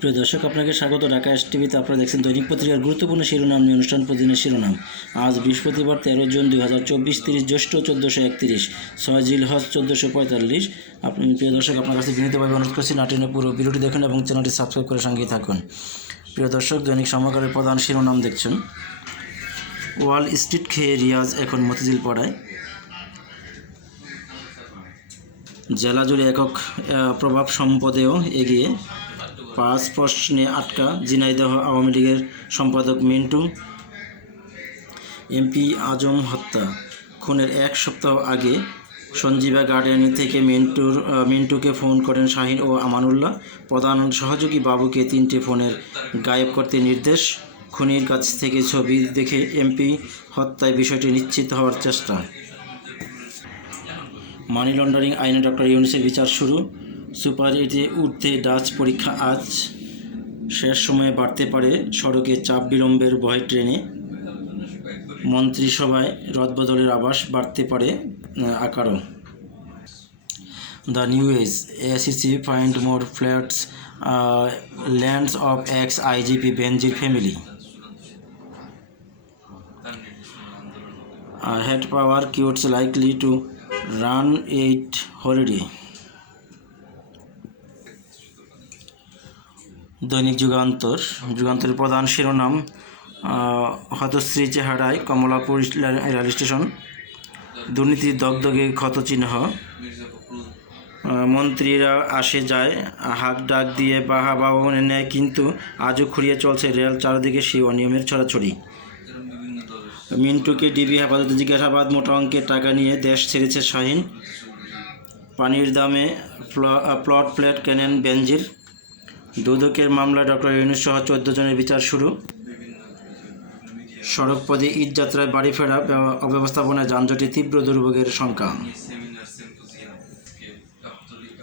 প্রিয় দর্শক, আপনাকে স্বাগত। ঢাকা এস টিভিতে আপনারা দেখছেন দৈনিক পত্রিকার গুরুত্বপূর্ণ শিরোনাম, নিয়ে অনুষ্ঠান প্রতিদিনের শিরোনাম। আজ বৃহস্পতিবার, তেরো জুন দুই হাজার চব্বিশ, তিরিশ জ্যৈষ্ঠ চোদ্দোশো একত্রিশ, ছয় জিল হজ চোদ্দোশো পঁয়তাল্লিশ। আপনি, প্রিয় দর্শক, আপনার কাছে বিনীতভাবে অনুরোধ করছি নাটিনে পুরো ভিডিওটি দেখুন এবং চ্যানেলটি সাবস্ক্রাইব করে সঙ্গেই থাকুন। প্রিয় দর্শক, দৈনিক সমকালের প্রধান শিরোনাম দেখছেন। ওয়াল স্ট্রিট খেয়ে রিয়াজ এখন মতিঝিল পড়ায়। জেলা জুড়ে একক প্রভাব সম্পদেও এগিয়ে। পাঁচ প্রশ্নে আটকা ঝিনাইদহ আওয়ামী লীগের সম্পাদক মিন্টু, এমপি আজম হত্যা। খুনের এক সপ্তাহ আগে সঞ্জীবা গার্ডেন থেকে মিন্টুর মিন্টুকে ফোন করেন শাহিন ও আমানুল্লাহ। প্রধান সহযোগী বাবুকে তিনটি ফোনের গায়েব করতে নির্দেশ। খুনির কাছ থেকে ছবি দেখে এমপি হত্যায় বিষয়টি নিশ্চিত হওয়ার চেষ্টা। মানি লন্ডারিং আইনে ডক্টর ইউনুসের বিচার শুরু। সুপারিতে উঠতে ডাচ পরীক্ষা আজ শেষ সময়ে বাড়তে পারে সড়কে চাপ বিলম্বের ভয় ট্রেনে। মন্ত্রিসভায় রদবদলের আবাস বাড়তে পারে আকারও। The new age ACC find more flats lands of ex IGP Benazir family. uh, power cuts likely to run eight eight Dainik Jugantor. যুগান্তরের প্রধান শিরোনাম হতশ্রী চেহারায় কমলাপুর রেল স্টেশন, দুর্নীতির দগদগে ক্ষতচিহ্ন। মন্ত্রীরা আসে যায়, হাক ডাক দিয়ে বাহা বাহনে নেয়, কিন্তু আজও খুঁড়িয়ে চলছে রেল চারদিকে সেই অনিয়মের ছড়াছড়ি। মিন্টুকে ডিবি হেফাজতে জিজ্ঞাসাবাদ, মোটা অঙ্কের টাকা নিয়ে দেশ ছেড়েছে শাহিন। পানির দামে প্ল- প্লট প্লেট কেনেন বেনজির। দুদকের মামলা ডক্টর ইউনুস সহ চোদ্দ জনের বিচার শুরু। সড়ক পথে ঈদ যাত্রায় বাড়ি ফেরা ব্য- অব্যবস্থাপনায় যানজটে তীব্র দুর্ভোগের শঙ্কা।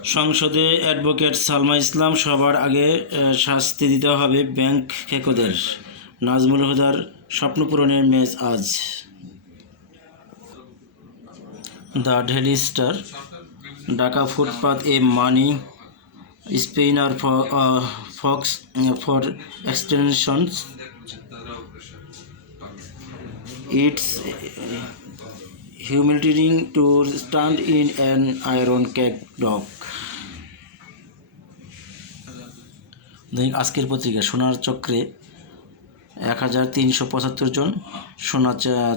সংসদে অ্যাডভোকেট সালমা ইসলাম সবার আগে শাস্তি দিতে হবে ব্যাংক খেকোদের। নাজমুল হুদার স্বপ্ন পূরণের ম্যাচ আজ। The Daily Star Dhaka footpath a money spinner fox for extensions. It's humiliating to stand in an iron cake দৈনিক আজকের পত্রিকা, সোনার চক্রে এক হাজার তিনশো পঁচাত্তর জন সোনা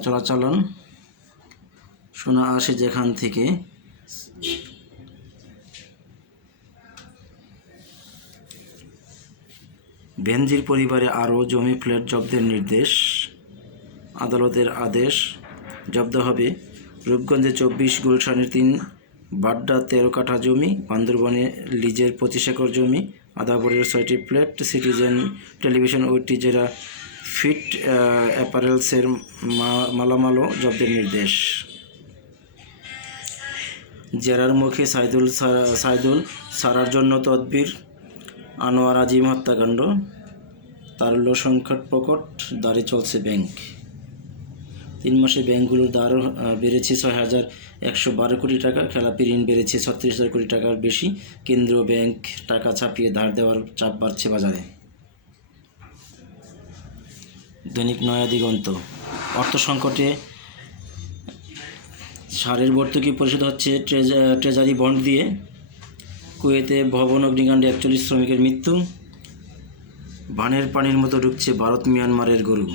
চোরাচালান সোনা আসে যেখান থেকে বেনজির পরিবারে আরও জমি ফ্ল্যাট জব্দের নির্দেশ, আদালতের আদেশ, জব্দ হবে রূপগঞ্জে চব্বিশ গুলশানের তিন বাড্ডা তেরো কাঠা জমি, বান্দরবনে লিজের পঁচিশ একর জমি, আদাবরের ছয়টি প্লেট সিটিজেন টেলিভিশন ও টিজেরা ফিট অ্যাপারেলসের মালামালও জব্দের নির্দেশ। জেরার মুখে সাইদুল সাইদুল সারার জন্য তদবির আনোয়ার আজিম হত্যাকাণ্ড তারল্য সংকট প্রকট দাঁড়ে চলছে ব্যাংক। তিন মাসে ব্যাংকগুলোর দ্বার বেড়েছে ছয় হাজার একশো বারো কোটি টাকা, খেলাপি ঋণ বেড়েছে ছত্রিশ হাজার কোটি টাকার বেশি। কেন্দ্রীয় ব্যাংক টাকা ছাপিয়ে ধার দেওয়ার চাপ বাড়ছে বাজারে। দৈনিক নয়া দিগন্ত। অর্থ সংকটে সারের ভর্তুকি পরিশোধ হচ্ছে ট্রেজা- ট্রেজারি বন্ড দিয়ে কুয়েতে ভবন অগ্নিকাণ্ডে একচল্লিশ শ্রমিকের মৃত্যু। বানের পানির মতো ঢুকছে ভারত মিয়ানমারের গরু।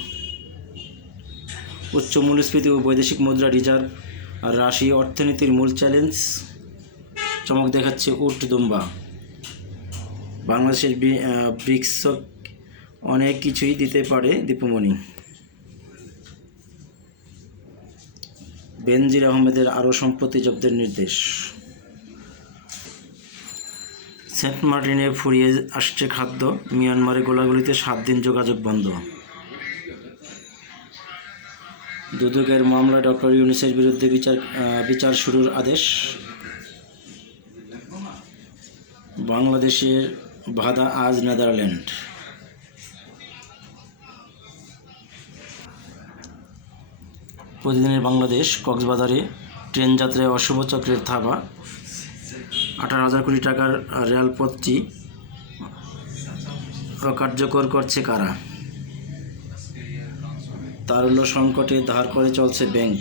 উচ্চ মূল্যস্ফীতি ও বৈদেশিক মুদ্রা রিজার্ভ আর রাশি অর্থনীতির মূল চ্যালেঞ্জ। চমক দেখাচ্ছে উট দুম্বা। বাংলাদেশের ব্রিক্স অনেক কিছুই দিতে পারে দীপুমণি। বেনজির আহমেদের আরও সম্পত্তি জব্দের নির্দেশ। সেন্ট মার্টিনে ফুরিয়ে আসছে খাদ্য। মিয়ানমারে গোলাগুলিতে সাত দিন যোগাযোগ বন্ধ। দুদকের মামলা ডক্টর ইউনিসের বিরুদ্ধে বিচার বিচার শুরুর আদেশ। বাংলাদেশের বাধা আজ নেদারল্যান্ড। প্রতিদিনের বাংলাদেশ কক্সবাজারে ট্রেন যাত্রায় অশুভ চক্রের থাবা। আঠারো হাজার কোটি টাকার রেলপথটি অকার্যকর করছে কারা? তার তারল্য সংকটে ধার করে চলছে ব্যাংক।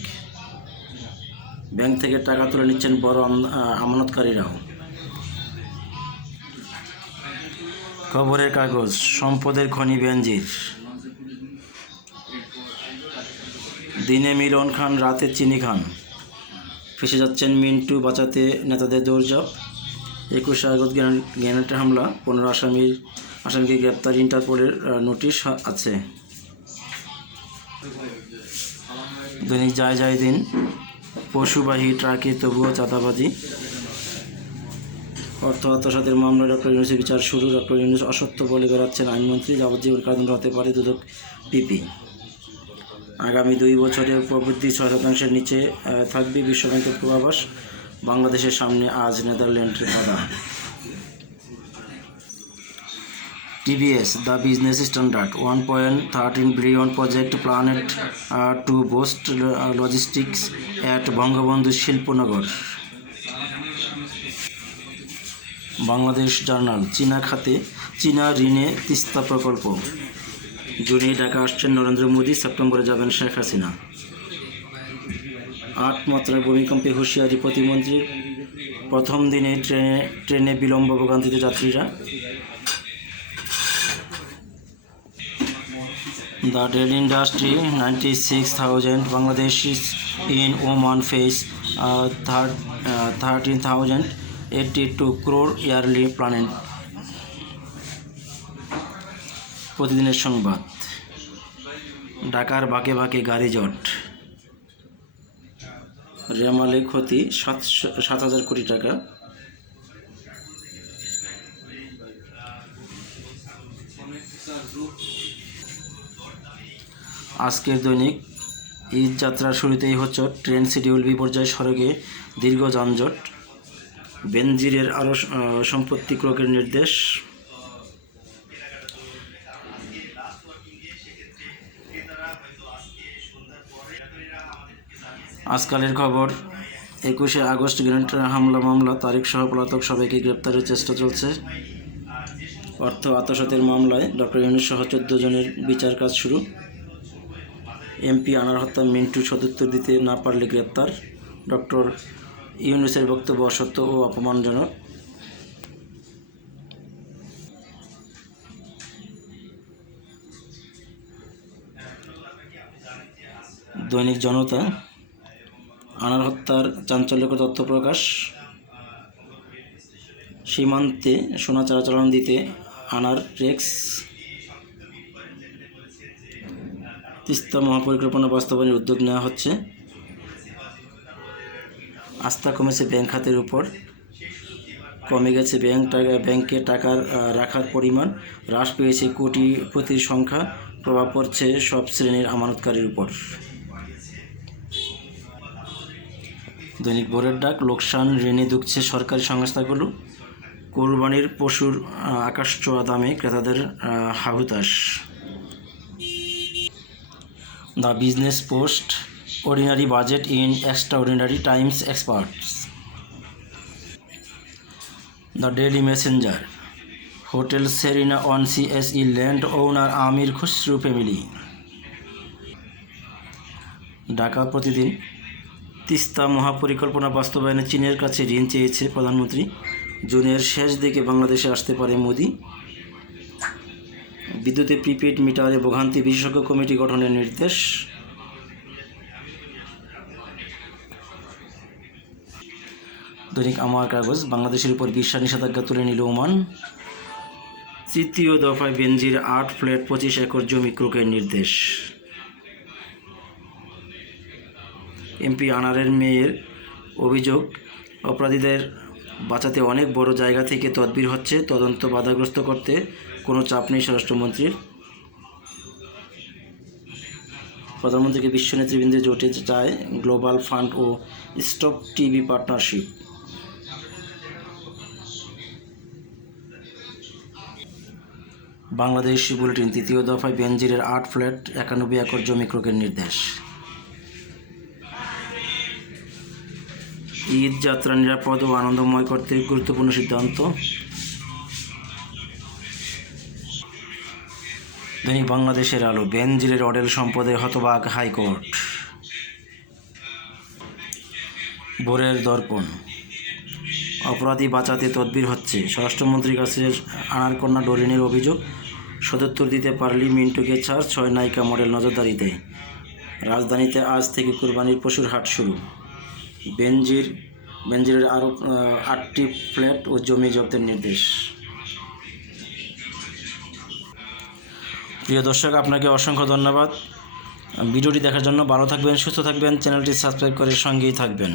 ব্যাংক থেকে টাকা তুলে নিচ্ছেন বড় আমানতকারীরাও। খবরের কাগজ, সম্পদের খনি বেঞ্জির। দিনে মিলন খান, রাতে চিনি খান। ফেসে যাচ্ছেন মিন্টু, বাঁচাতে নেতাদের দৌড়ঝাঁপ। একুশে আগস্ট গ্রেনেড হামলা, পনেরো আসামির আসামিকে গ্রেপ্তার ইন্টারপোলের নোটিশ আছে। দৈনিক যায় যায় দিন, পশুবাহী ট্রাকে তবুও চাঁদাবাজি। অর্থ আত্মসাতের মামলায় ডক্টর ইউনুসের বিচার শুরু। ডক্টর ইউনুস অসত্য বলে বেড়াচ্ছেন আইনমন্ত্রী যাবজ্জীবন কারাদণ্ড হতে পারে দুদক পিপি। আগামী দুই বছরে প্রবৃদ্ধি ছয় শতাংশের নিচে থাকবে বিশ্বব্যাংকের পূর্বাভাস। বাংলাদেশের সামনে আজ নেদারল্যান্ডের বাধা TBS, the business standard, 1.13 billion project planned uh, to boost uh, logistics at Bangabandhu Shilpanagar Bangladesh journal চীনা খাতে চীনা ঋণে তিস্তা প্রকল্প। জুনে ঢাকা আসছেন নরেন্দ্র মোদী সেপ্টেম্বরে যাবেন শেখ হাসিনা। আট মাত্রার ভূমিকম্পে হুঁশিয়ারি প্রতিমন্ত্রীর প্রথম দিনে ট্রেনে ট্রেনে বিলম্ব ভোগান্তিতে যাত্রীরা। The Daily Industry 96,000 Bangladeshis in Oman face uh, thir- uh, 13,082 crore yearly planning. প্রতিদিনের সংবাদ। ঢাকার বাঁকে বাঁকে গাড়ি জট। রেমালে ক্ষতি সাতশো সাত হাজার কোটি টাকা। আজকের দৈনিক ঈদ যাত্রার শুরুতেই হচ্ছে ট্রেন শিডিউল বিপর্যয় সড়কে দীর্ঘ যানজট। বেনজিরের আরও সম্পত্তি ক্রোকের নির্দেশ। আজকালের খবর, একুশে আগস্ট গ্রেনেড হামলা মামলা, তারিখ সহ পলাতক সবাইকে গ্রেপ্তারের চেষ্টা চলছে। অর্থ আত্মসাতের মামলায় ডক্টর ইউনুস সহ চোদ্দ জনের বিচার কাজ শুরু। এমপি আনার হত্যা মিন্টু সদুত্তর দিতে না পারলে গ্রেপ্তার। ডক্টর ইউনুসের বক্তব্য অসত্য ও অপমানজনক। দৈনিক জনতা আনার হত্যার চাঞ্চল্যকর তথ্য প্রকাশ। সীমান্তে সোনা চলাচলন দিতে আনার টেক্স তিস্তা মহাপরিকল্পনা বাস্তবায়নের উদ্যোগ নেওয়া হচ্ছে। আস্থা কমেছে ব্যাংক খাতের উপর। কমে গেছে ব্যাংক টাকা, ব্যাংকে টাকার রাখার পরিমাণ। হ্রাস পেয়েছে কোটিপতির সংখ্যা। প্রভাব পড়ছে সব শ্রেণির আমানতকারীর উপর। দৈনিক ভোরের ডাক, লোকসান, ঋণে দুঃখছে সরকারি সংস্থাগুলো। কোরবানির পশুর আকাশ চোয়া দামে ক্রেতাদের হাহুতাস the Business Post, ordinary budget in extraordinary times experts. The Daily Messenger, hotel Serena on C S E land owner Amir Khosru family. Dhaka Protidin Teesta মহাপরিকল্পনা বাস্তবায়নে চীনের কাছে ঋণ চেয়েছে প্রধানমন্ত্রী। জুনের শেষ দিকে বাংলাদেশে আসতে পারে মোদি। বিদ্যুতের প্রিপেড মিটারে ভোগান্তি বিশেষজ্ঞ কমিটি গঠনের নির্দেশ। দৈনিক আমার কাগজ, বাংলাদেশের উপর বিশ্বা নিষেধাজ্ঞা তুলে নিল ওমান। তৃতীয় দফায় বেনজির আট ফ্ল্যাট পঁচিশ একর জমি ক্রোকের নির্দেশ। এমপি আনারের মেয়ের অভিযোগ, অপরাধীদের বাঁচাতে অনেক বড় জায়গা থেকে তদবির হচ্ছে, তদন্ত বাধাগ্রস্ত করতে কোনো চাপ নেই স্বরাষ্ট্রমন্ত্রীর। প্রধানমন্ত্রীকে বিশ্ব নেতৃবৃন্দে জোটে চায় গ্লোবাল ফান্ড ও Stop TV partnership. Bangladesh bulletin, তৃতীয় দফায় বেনজিরের আট ফ্ল্যাট একানব্বই একর জমি ক্রোকের নির্দেশ। ঈদ যাত্রা নিরাপদ ও আনন্দময় করতে গুরুত্বপূর্ণ সিদ্ধান্ত। দৈনিক বাংলাদেশের আলো বেনজিরের অডেল সম্পদে হতবাক হাইকোর্ট। ভোরের দর্পণ। অপরাধী বাঁচাতে তদবির হচ্ছে। স্বরাষ্ট্রমন্ত্রীর কাছে আনারকন্যা ডরিনের অভিযোগ, সদুত্তর দিতে পারলি মিন্টুকে ছাড়, ছয় নায়িকা মডেল নজরদারিতে। রাজধানীতে আজ থেকে কুরবানির পশুর হাট শুরু। বেনজির, বেনজিরের আরও আটটি ফ্ল্যাট ও জমি জব্দের নির্দেশ। প্রিয় দর্শক, আপনাকে অসংখ্য ধন্যবাদ। ভিডিওটি দেখার জন্য ভালো থাকবেন, সুস্থ থাকবেন, চ্যানেলটি সাবস্ক্রাইব করে সঙ্গেই থাকবেন।